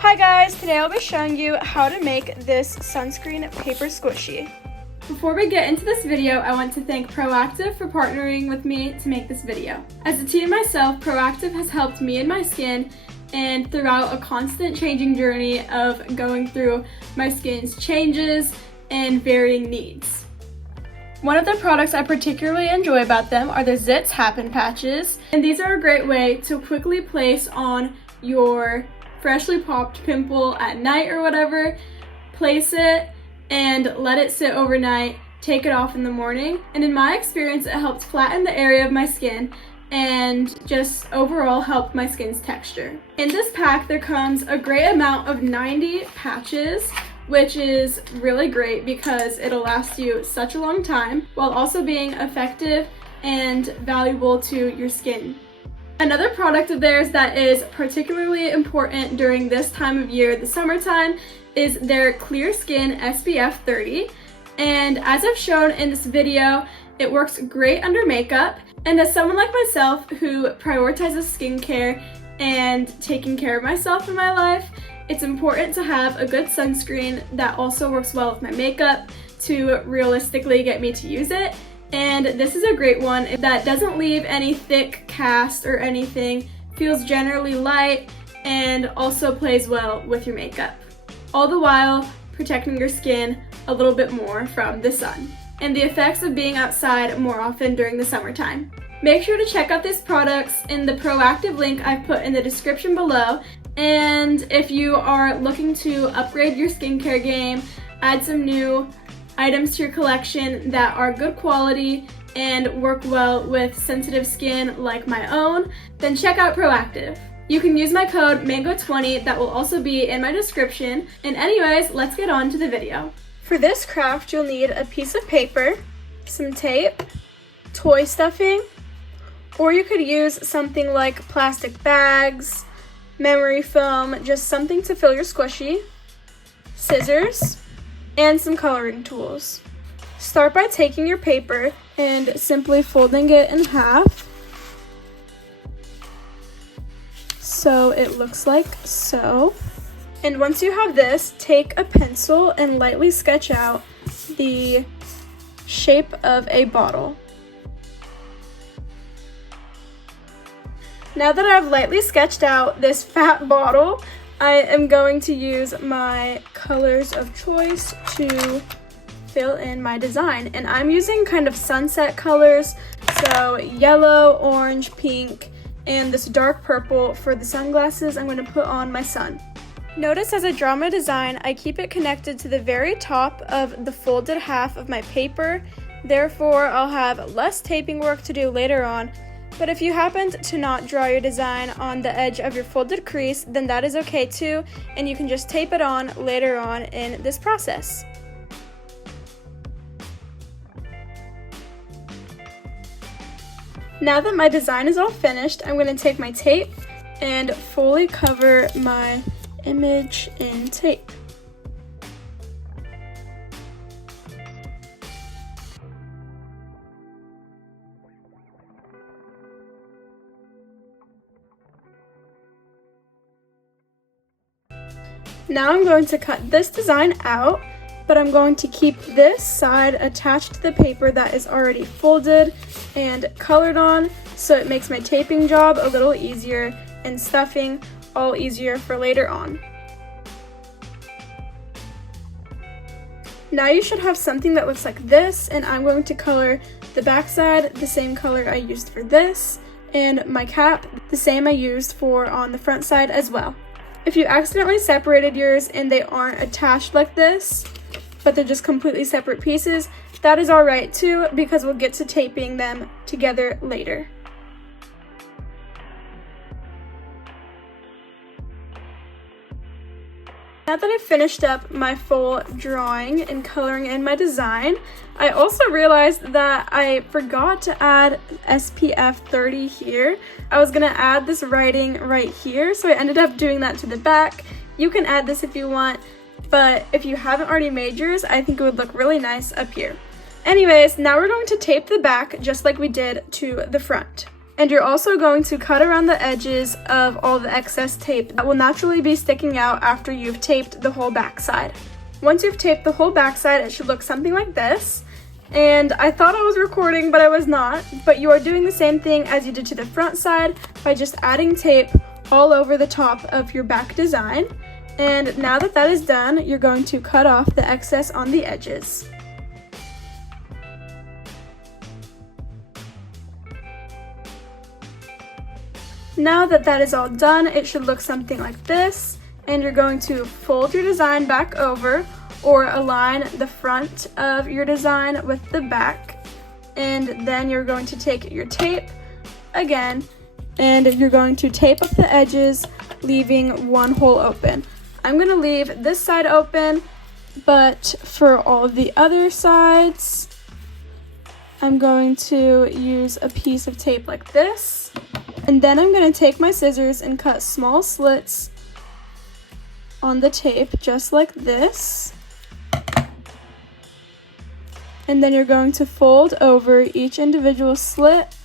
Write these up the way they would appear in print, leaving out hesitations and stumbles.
Hi guys, today I'll be showing you how to make this sunscreen paper squishy. Before we get into this video, I want to thank Proactiv for partnering with me to make this video. As a teen myself, Proactiv has helped me and my skin and throughout a constant changing journey of going through my skin's changes and varying needs. One of the products I particularly enjoy about them are the Zits Happen Patches, and these are a great way to quickly place on your freshly popped pimple at night or whatever. Place it and let it sit overnight, take it off in the morning, and in my experience it helped flatten the area of my skin and just overall helped my skin's texture. In this pack there comes a great amount of 90 patches, which is really great because it'll last you such a long time while also being effective and valuable to your skin. Another product of theirs that is particularly important during this time of year, the summertime, is their Clear Skin SPF 30. And as I've shown in this video, it works great under makeup. And as someone like myself who prioritizes skincare and taking care of myself in my life, it's important to have a good sunscreen that also works well with my makeup to realistically get me to use it. And this is a great one that doesn't leave any thick cast or anything, feels generally light, and also plays well with your makeup, all the while protecting your skin a little bit more from the sun and the effects of being outside more often during the summertime. Make sure to check out these products in the Proactiv link I've put in the description below. And if you are looking to upgrade your skincare game, add some new items to your collection that are good quality and work well with sensitive skin like my own, then check out Proactiv. You can use my code MANGO20 that will also be in my description. And anyways, let's get on to the video. For this craft, you'll need a piece of paper, some tape, toy stuffing, or you could use something like plastic bags, memory foam, just something to fill your squishy, scissors, and some coloring tools. Start by taking your paper and simply folding it in half so it looks like so. And once you have this, take a pencil and lightly sketch out the shape of a bottle. Now that I've lightly sketched out this fat bottle, I am going to use my colors of choice to fill in my design. And I'm using kind of sunset colors, so yellow, orange, pink, and this dark purple for the sunglasses I'm going to put on my son. Notice as I draw my design, I keep it connected to the very top of the folded half of my paper. Therefore, I'll have less taping work to do later on. But if you happened to not draw your design on the edge of your folded crease, then that is okay too, and you can just tape it on later on in this process. Now that my design is all finished, I'm going to take my tape and fully cover my image in tape. Now I'm going to cut this design out, but I'm going to keep this side attached to the paper that is already folded and colored on, so it makes my taping job a little easier and stuffing all easier for later on. Now you should have something that looks like this, and I'm going to color the back side the same color I used for this, and my cap the same I used for on the front side as well. If you accidentally separated yours and they aren't attached like this, but they're just completely separate pieces, that is alright too, because we'll get to taping them together later. Now that I've finished up my full drawing and coloring in my design, I also realized that I forgot to add SPF 30 here. I was gonna add this writing right here, so I ended up doing that to the back. You can add this if you want, but if you haven't already made yours, I think it would look really nice up here. Anyways, now we're going to tape the back just like we did to the front. And you're also going to cut around the edges of all the excess tape that will naturally be sticking out after you've taped the whole backside. Once you've taped the whole backside, it should look something like this. And I thought I was recording, but I was not. But you are doing the same thing as you did to the front side by just adding tape all over the top of your back design. And now that that is done, you're going to cut off the excess on the edges. Now that that is all done, it should look something like this, and you're going to fold your design back over or align the front of your design with the back, and then you're going to take your tape again and you're going to tape up the edges, leaving one hole open. I'm going to leave this side open, but for all of the other sides, I'm going to use a piece of tape like this. And then I'm going to take my scissors and cut small slits on the tape, just like this. And then you're going to fold over each individual slit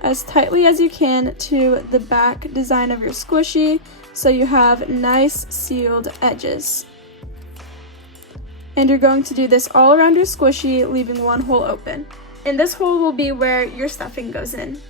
as tightly as you can to the back design of your squishy, so you have nice sealed edges. And you're going to do this all around your squishy, leaving one hole open. And this hole will be where your stuffing goes in.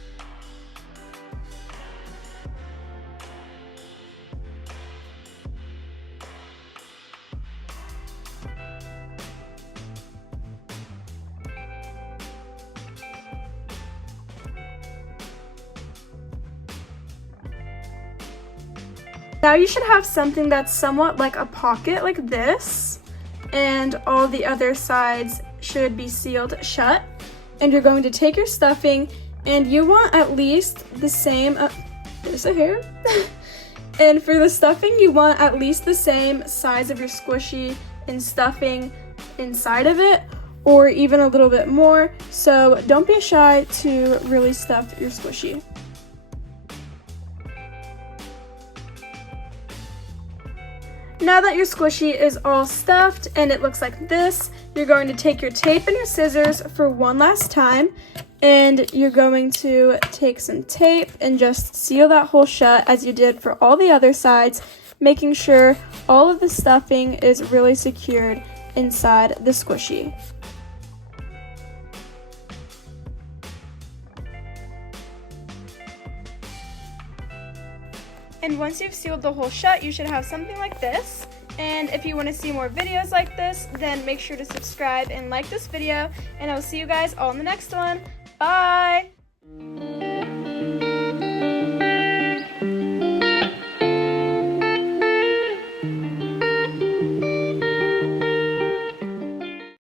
Now you should have something that's somewhat like a pocket like this, and all the other sides should be sealed shut. And you're going to take your stuffing, and you want at least the same, there's a hair. And for the stuffing, you want at least the same size of your squishy and stuffing inside of it, or even a little bit more. So don't be shy to really stuff your squishy. Now that your squishy is all stuffed and it looks like this, you're going to take your tape and your scissors for one last time, and you're going to take some tape and just seal that hole shut as you did for all the other sides, making sure all of the stuffing is really secured inside the squishy. And once you've sealed the hole shut, you should have something like this. And if you want to see more videos like this, then make sure to subscribe and like this video. And I will see you guys all in the next one. Bye!